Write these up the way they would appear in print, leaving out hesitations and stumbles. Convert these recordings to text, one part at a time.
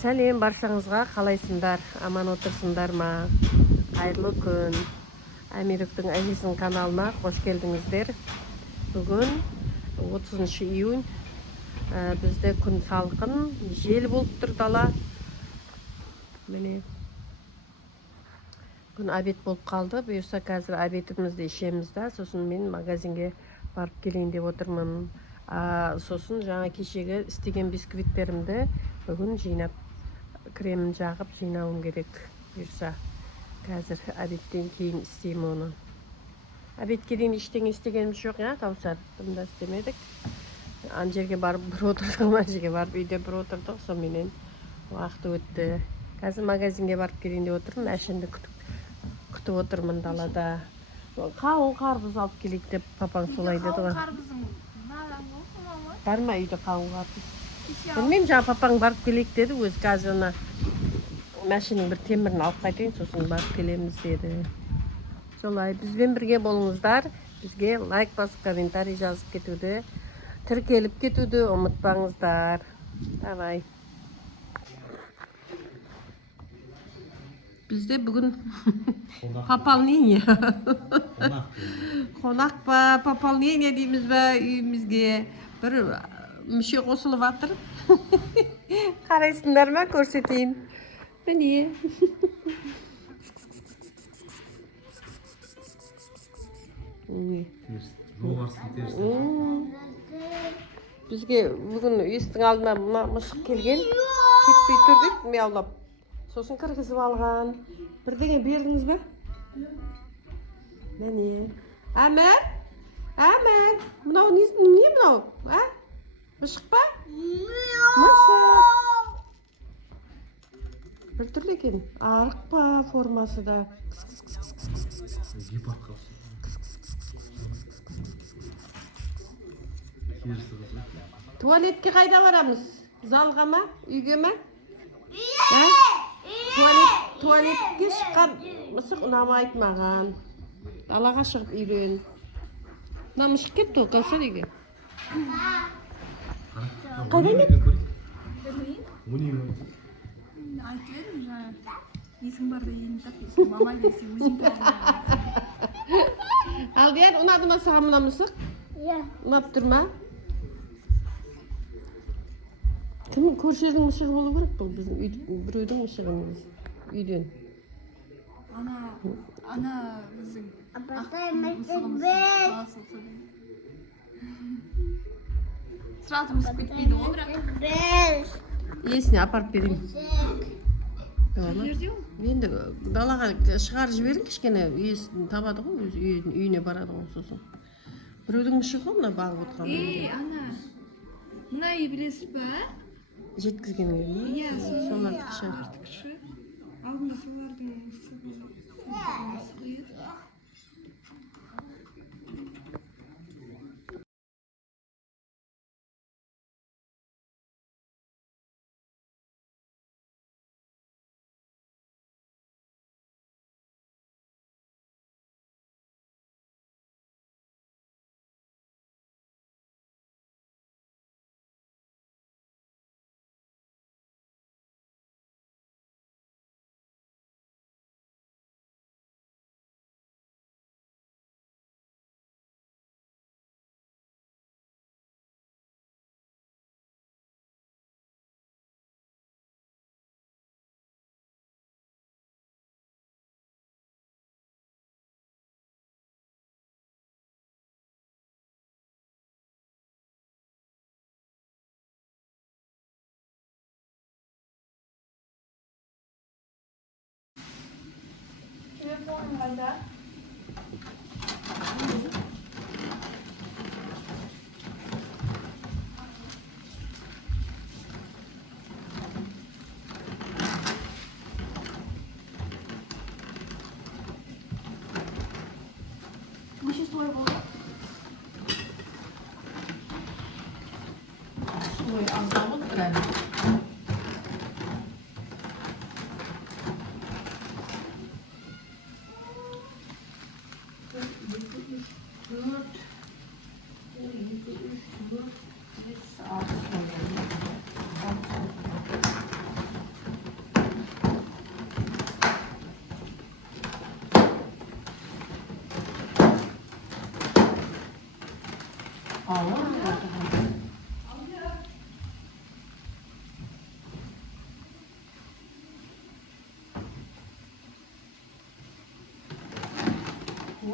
Сәлем баршаңызға, қалайсыңдар? Аман отырсыңдар ма? Қайырлы күн. Әмиріктің әжесінің каналына қош келдіңіздер. Бүгін 30 июнь. Бізде күн салқын, жел болып тұр дала. Міне. Күн обед болып қалды. Бұйырса қазір обедімізді ішеміз да, сосын мен магазинге барып келейін деп отырмын. Сосын жаңа кешегі істеген бисквиттерімді бүгін жинап, кремін жағып жинауым керек. Бұйырса қазір обедтен кейін істеймін оны. Обедке дейін ештеңе істегеніміз жоқ, Каусар. Бұнда істемедік. Ана жерге барып бір отырдық, ана жерге барып үйде бір отырдық, сонымен уақыт өтті. Қазір магазинге барып келейін деп отырмын. Әшінді күтіп отырмын далада. Қауын қарбыз алып келейік деп папаң солай деді ғой. Бар ма үйде қауын қарбыз? Білмеймін, жаңа папаң барып келейік деді. Өзі қазір ана машинаның бір темірін алып қайтайын, сосын барып келеміз деді. Солай, бізбен бірге болыңыздар. Бізге лайк басып, комментарий жазып кетуді, тіркеліп кетуді ұмытпаңыздар. Давай. Бізде бүгін пополнение. Қонақ па, пополнение дейміз бе үйімізге. Бір мүше қосылып атыр. Қарайсыңдар ма, көрсетейін. Міне. Бізге бүгін есіктің алдына мысық келген. Кетпей тұр дейді, мияулап. Сосын кіргізіп алған. Бірдеңе бердіңіз бе? Міне. Әмір? Әмір? Мынау не мынау? Мысық па? Мысық. Бір түрлі екен. Арық па формасы да? Туалетке қайда барамыз? Залға ма? Үйге ма? Туалетке шыққан мысық ұнамайды маған. Далаға шығып үйрен. Мына мысық кетті, Каусар үйге. Қайда еңет? Айтып едім жаңа. Есің барда елін тап, есің мама десең өзің тап. Алдияр, ұнады ма саған мына мысық? Иә. Ұнап тұр ма? Кім көршілердің мысығы болу керек бұл? Біздің біреудің мысығы емес. Үйден. Ана біздің Апатай мысығымыз баласы олса деймін. Сразу мысық кетпейді ғой, бірақ. Иесіне апарып берейін. Жерде ол? Енді далаға шығарып жіберін, кішкене иесін табады ғой, өз үйіне барады ғой сосын. Біреудің мысығы ғой, мына бағып отқан. Ана. Мына үй білесіз ба? Жеткізген үй ме? Иә, солардікі. кіші. Алдында солардың мысығы еді. Telefonum қайда? Неше слой болды? Слой аздауын тұрады.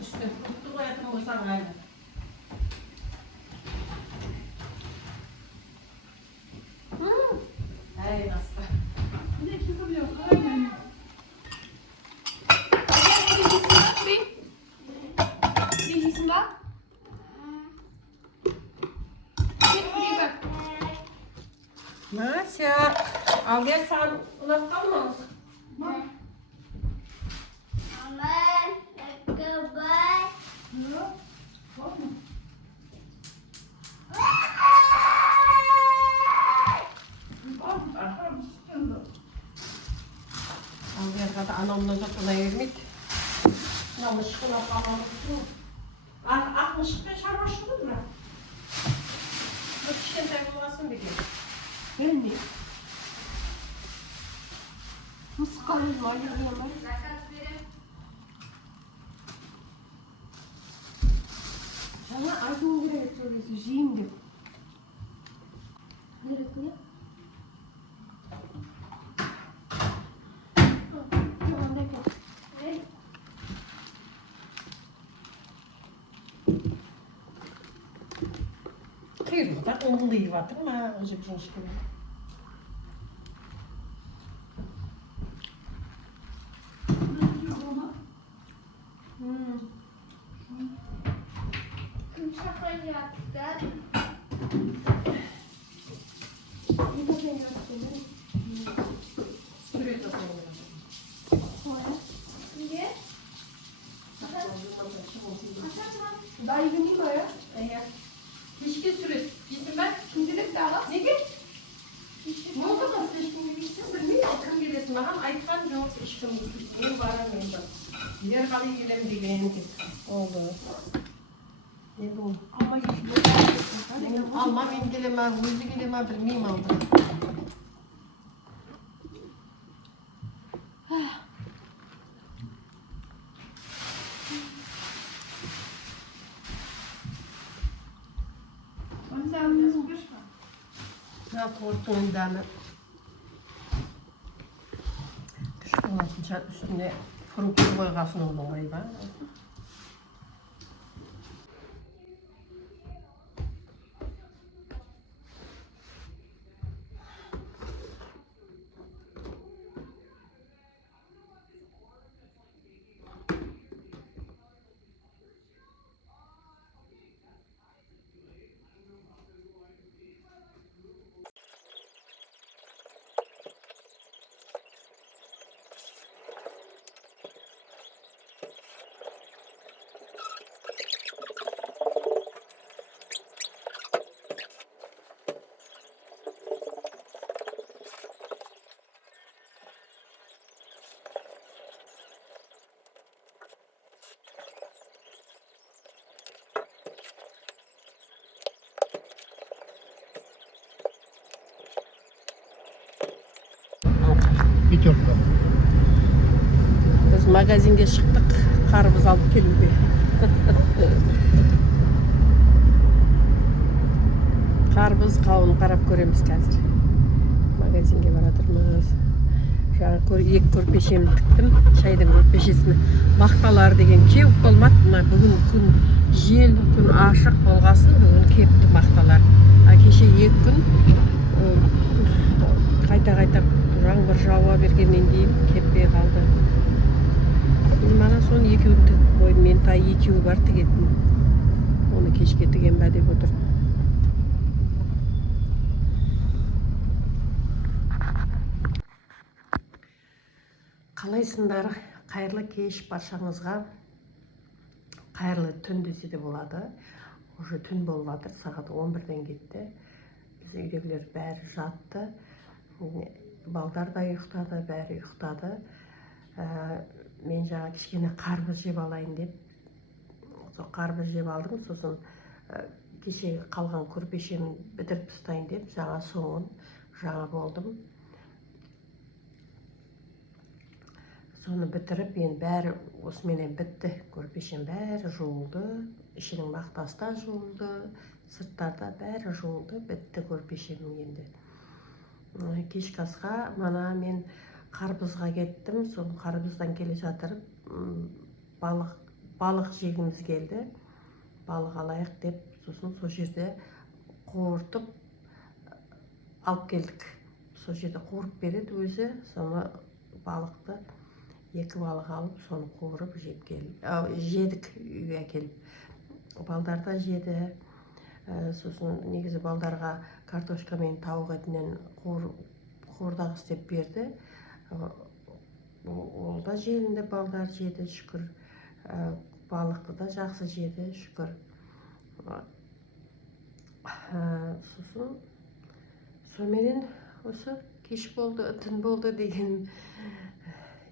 Üstüne kutu koyatım olsan aynı. Ay nasıl? Ne ki bu yok? Aynen. Bilgisini bak. Nasya, al gel sen ulak kalmaz. Al gel kata anamla zakına yermek. Namışkına falan. Akmışkına çarmışkını bırak. Bu kişiden bulasın bir gün. Ben mi? Nasıl kalın var ya? Sana aydın bir evet söylüyorsun. Jiyim Nerede? Kıyırma da onun da iyi vardır ama acı bir şey gibi. Sürüyor da Daha iyi değil mi ya? Keşke sürüyor. Gitsin ben. Şimdilik daha. Ne ki? Ne oldu da seçtim bir işte bilmiyorum. Kim bilesin bakalım. Ayıptan yok işim. Ben varamıyorum. Diğer kalı yiyelim diyeyim ki. Oldu. Ne bu? Ama hiç bu. Almam indiremem, müzik indiremem, bilmeyeyim aldım. Ne korktuğum deme. Düştüm atınca üstüne fırıklı koygasın oğlum galiba. Hiç yoktu. Biz magazinge çıktık, karpuz alıp gelip. Karpuz, kavun qarab ko'ramiz hozir. Magazinga boradırmiz. Şu an iki ko'rpeshemni tikdim. Shaydin ko'rpeshesini maqtalar degan kelib qolmadi. Bugun kun jel, kun ashiq bo'lgasin, bugun kelibdi maqtalar. Kecha 2 kun qayta жаңбыр жауа бергеннен кейін кетпей қалды. Мана соны екеуін тігіп қойдым. Мен тай екеуі бар тігетін. Оны кешке тіген бе деп отырдым. Қалайсыңдар? Қайырлы кеш баршаңызға. Қайырлы түн десе де болады. Уже түн болып жатыр, сағат 11-ден кетті. Біз үйдегілер бәрі жатты. Балдар да ұйықтады, бәрі ұйықтады. Мен жаңа кішкене қарбыз жеп алайын деп, қарбыз жеп алдым. Сосын кешегі қалған көрпешемін бітіріп тастайын деп, жаңа соңын жаңа болдым. Соны бітіріп, енді бәрі осыменен бітті. Көрпешем бәрі жуылды, ішінің мақтасы да жуылды, сырттарда бәрі жуылды, бітті көрпешемнің енді. Кешкі асқа мана мен қарбызға кеттім. Сол қарбыздан келе жатырып балық балық жегіміз келді. Балық алайық деп, сосын сол жерде қуыртып алып келдік. Сол жерде қуырып береді өзі, соны балықты, 2 балық алып, соны қуырып жедік үйге келіп. Балдар да жеді. Сосын негізі балдарға картошка мен тауық етінен қуырдақ істеп берді. Ол да желінді, балдар жеді, шүкір. Балықты да жақсы жеді, шүкір. Сосын сонымен осы кеш болды, түн болды деген.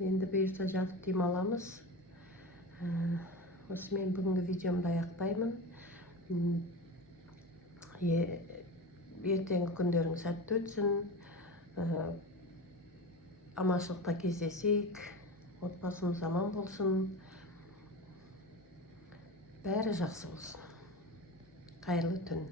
Енді бұйырса жатып демаламыз. Осымен бүгінгі видеомды аяқтаймын. Ертеңгі күндеріңіз сәтті өтсін. Аманшылықта кездесейік. Отбасымыз аман болсын. Бәрі жақсы болсын. Қайырлы түн.